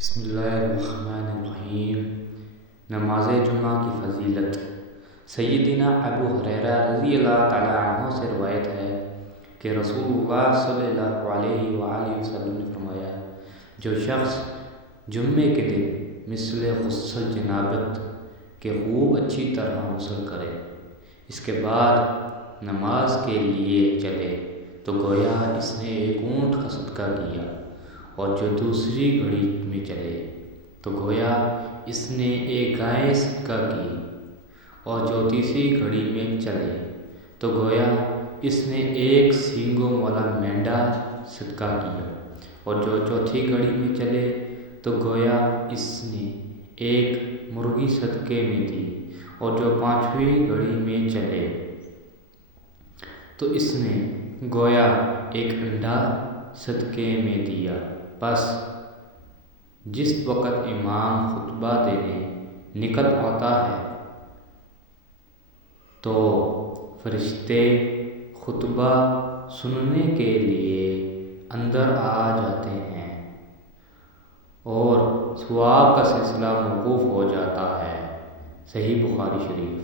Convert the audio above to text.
بسم اللہ الرحمن الرحیم۔ نماز جمعہ کی فضیلت۔ سیدنا ابو ہریرہ رضی اللہ تعالیٰ عنہ سے روایت ہے کہ رسول اللہ صلی اللہ علیہ وآلہ وسلم نے فرمایا، جو شخص جمعے کے دن مثل غسل جنابت کے خوب اچھی طرح غسل کرے، اس کے بعد نماز کے لیے چلے تو گویا اس نے ایک اونٹ کا صدقہ کیا، اور جو دوسری گھڑی میں چلے تو گویا اس نے ایک گائے صدقہ کی، اور جو تیسری گھڑی میں چلے تو گویا اس نے ایک سینگوں والا مینڈا صدقہ کیا، اور جو چوتھی گھڑی میں چلے تو گویا اس نے ایک مرغی صدقے میں دی، اور جو پانچویں گھڑی میں چلے تو اس نے گویا ایک انڈا صدقے میں دیا۔ بس جس وقت امام خطبہ دینے نکل آتا ہے تو فرشتے خطبہ سننے کے لیے اندر آ جاتے ہیں اور ثواب کا سلسلہ موقوف ہو جاتا ہے۔ صحیح بخاری شریف۔